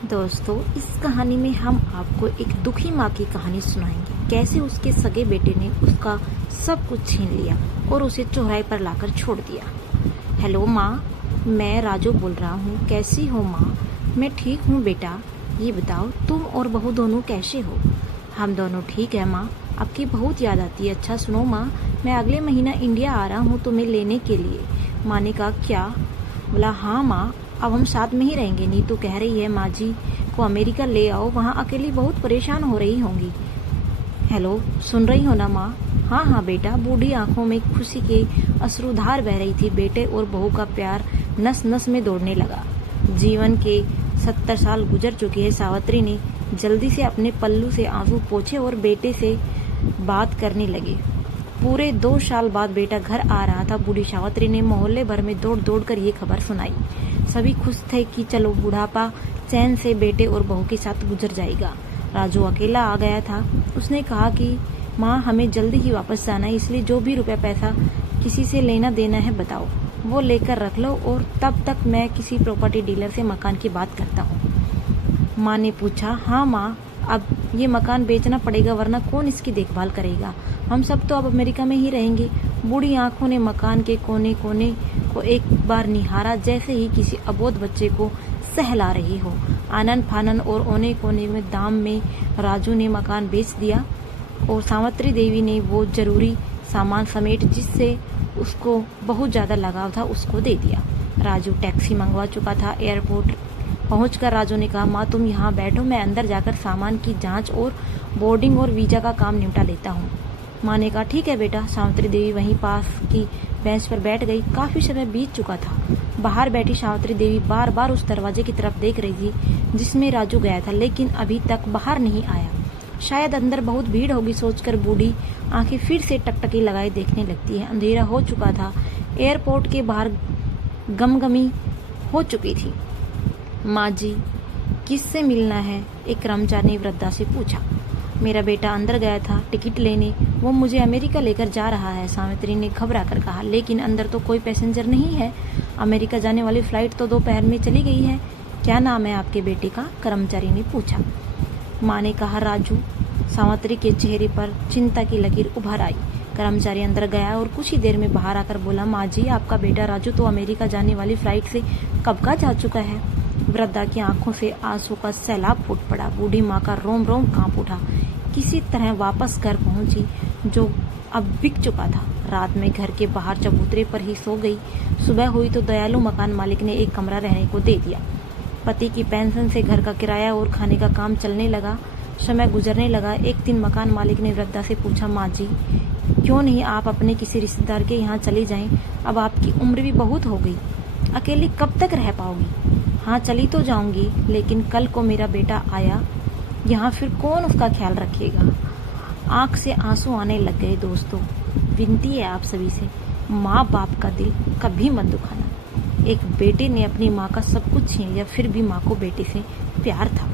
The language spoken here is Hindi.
दोस्तों, इस कहानी में हम आपको एक दुखी माँ की कहानी सुनाएंगे। कैसे उसके सगे बेटे ने उसका सब कुछ छीन लिया और उसे चौराहे पर लाकर छोड़ दिया। हेलो माँ, मैं राजू बोल रहा हूँ। कैसी हो माँ? मैं ठीक हूँ बेटा। ये बताओ तुम और बहू दोनों कैसे हो? हम दोनों ठीक है माँ। आपकी बहुत याद आती है। अच्छा सुनो माँ, मैं अगले महीना इंडिया आ रहा हूँ तुम्हें लेने के लिए। माँ ने कहा क्या? बोला हाँ माँ, अब हम साथ में ही रहेंगे। नीतू कह रही है माँ जी को अमेरिका ले आओ, वहाँ अकेली बहुत परेशान हो रही होंगी। हेलो, सुन रही हो ना माँ? हाँ हाँ बेटा। बूढ़ी आंखों में खुशी के अश्रुधार बह रही थी। बेटे और बहू का प्यार नस नस में दौड़ने लगा। जीवन के 70 साल गुजर चुके हैं। सावित्री ने जल्दी से अपने पल्लू से आंसू पोंछे और बेटे से बात करने लगे। पूरे 2 साल बाद बेटा घर आ रहा था। बूढ़ी सावित्री ने मोहल्ले भर में दौड़ दौड़ कर ये खबर सुनाई। सभी खुश थे कि चलो बुढ़ापा चैन से बेटे और बहू के साथ गुजर जाएगा। राजू अकेला आ गया था। उसने कहा कि माँ, हमें जल्दी ही वापस जाना है, इसलिए जो भी रुपया पैसा किसी से लेना देना है बताओ, वो लेकर रख लो और तब तक मैं किसी प्रॉपर्टी डीलर से मकान की बात करता हूँ। माँ ने पूछा हाँ माँ, अब ये मकान बेचना पड़ेगा वरना कौन इसकी देखभाल करेगा? हम सब तो अब अमेरिका में ही रहेंगे। बूढ़ी आंखों ने मकान के कोने कोने को एक बार निहारा, जैसे ही किसी अबोध बच्चे को सहला रही हो। आनन फानन और ओने कोने में दाम में राजू ने मकान बेच दिया और सावित्री देवी ने वो जरूरी सामान समेट जिससे उसको बहुत ज़्यादा लगाव था उसको दे दिया। राजू टैक्सी मंगवा चुका था। एयरपोर्ट पहुंचकर राजू ने कहा माँ, तुम यहाँ बैठो, मैं अंदर जाकर सामान की जांच और बोर्डिंग और वीजा का काम निपटा लेता हूँ। माँ ने कहा ठीक है बेटा। सावित्री देवी वहीं पास की बेंच पर बैठ गई। काफी समय बीत चुका था। बाहर बैठी सावित्री देवी बार बार उस दरवाजे की तरफ देख रही थी जिसमें राजू गया था, लेकिन अभी तक बाहर नहीं आया। शायद अंदर बहुत भीड़ होगी सोचकर बूढ़ी आंखें फिर से टकटकी लगाए देखने लगती है। अंधेरा हो चुका था। एयरपोर्ट के बाहर गमगमी हो चुकी थी। माँ जी, किससे मिलना है? एक कर्मचारी ने वृद्धा से पूछा। मेरा बेटा अंदर गया था टिकट लेने, वो मुझे अमेरिका लेकर जा रहा है, सावित्री ने घबरा कर कहा। लेकिन अंदर तो कोई पैसेंजर नहीं है। अमेरिका जाने वाली फ्लाइट तो दोपहर में चली गई है। क्या नाम है आपके बेटे का? कर्मचारी ने पूछा। माँ ने कहा राजू। सावित्री के चेहरे पर चिंता की लकीर उभर आई। कर्मचारी अंदर गया और कुछ ही देर में बाहर आकर बोला माँ जी, आपका बेटा राजू तो अमेरिका जाने वाली फ्लाइट से कब का जा चुका है। वृद्धा की आंखों से आंसू का सैलाब फूट पड़ा। बूढ़ी माँ का रोम रोम कांप उठा। किसी तरह वापस घर पहुंची जो अब बिक चुका था। रात में घर के बाहर चबूतरे पर ही सो गई। सुबह हुई तो दयालु मकान मालिक ने एक कमरा रहने को दे दिया। पति की पेंशन से घर का किराया और खाने का काम चलने लगा। समय गुजरने लगा। एक दिन मकान मालिक ने वृद्धा से पूछा माँ जी, क्यों नहीं आप अपने किसी रिश्तेदार के यहाँ चली जाएं? अब आपकी उम्र भी बहुत हो गई, अकेली कब तक रह पाओगी? हाँ चली तो जाऊंगी, लेकिन कल को मेरा बेटा आया यहाँ, फिर कौन उसका ख्याल रखेगा? आंख से आंसू आने लग गए। दोस्तों, विनती है आप सभी से, माँ बाप का दिल कभी मत दुखाना। एक बेटे ने अपनी माँ का सब कुछ छीन लिया, फिर भी माँ को बेटे से प्यार था।